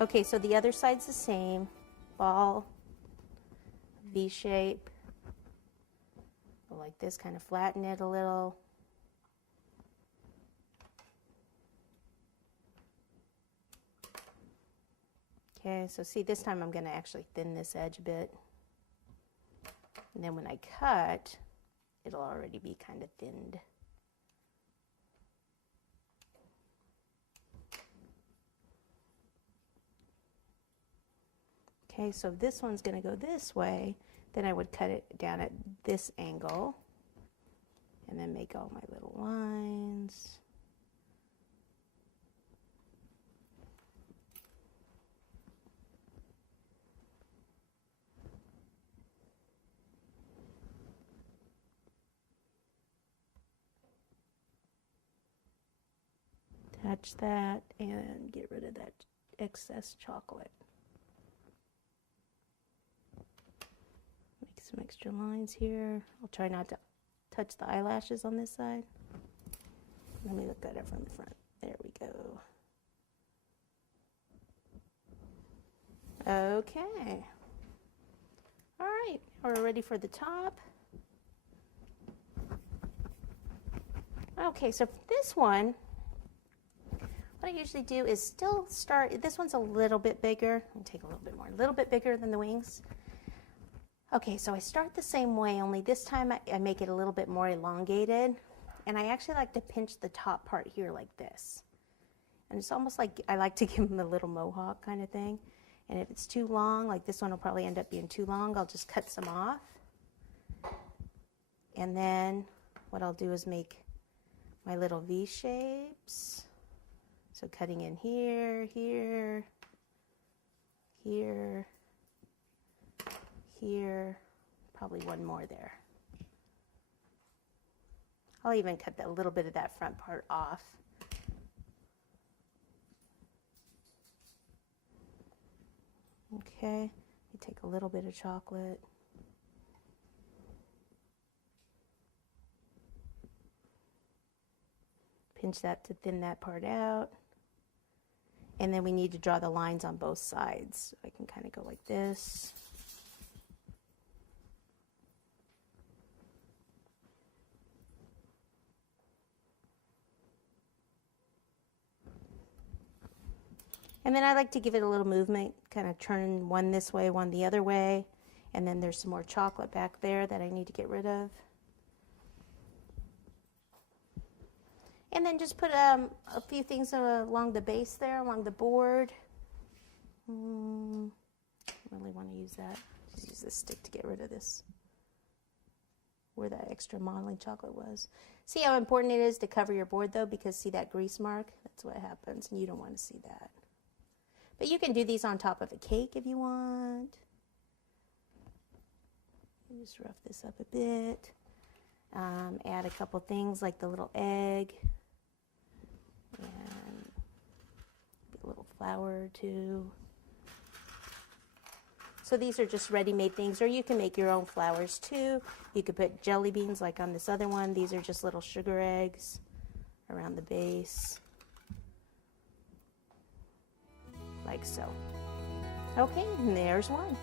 Okay, so the other side's the same. Ball, V shape. Go like this, kind of flatten it a little. Okay, so see, this time I'm going to actually thin this edge a bit. And then when I cut, it'll already be kind of thinned. Okay, so this one's going to go this way. Then I would cut it down at this angle and then make all my little lines. Touch that and get rid of that excess chocolate. Make some extra lines here. I'll try not to touch the eyelashes on this side. Let me look at it from the front. There we go. Okay. All right, we're ready for the top. Okay, so for this one, what I usually do is still start, this one's a little bit bigger. I'll take a little bit more, a little bit bigger than the wings. Okay, so I start the same way, only this time I make it a little bit more elongated. And I actually like to pinch the top part here like this. And it's almost like I like to give them a little mohawk kind of thing. And if it's too long, like this one will probably end up being too long, I'll just cut some off. And then what I'll do is make my little V shapes. So cutting in here, here, here, here, probably one more there. I'll even cut a little bit of that front part off. Okay, you take a little bit of chocolate. Pinch that to thin that part out. And then we need to draw the lines on both sides. I can kind of go like this. And then I like to give it a little movement, kind of turn one this way, one the other way. And then there's some more chocolate back there that I need to get rid of. And then just put a few things along the base there, along the board. I really want to use that. Just use this stick to get rid of this, where that extra modeling chocolate was. See how important it is to cover your board though, because see that grease mark? That's what happens, and you don't want to see that. But you can do these on top of a cake if you want. You just rough this up a bit. Add a couple things like the little egg. And a little flour too. So these are just ready-made things, or you can make your own flowers too. You could put jelly beans like on this other one. These are just little sugar eggs around the base. Like so. Okay, and there's one.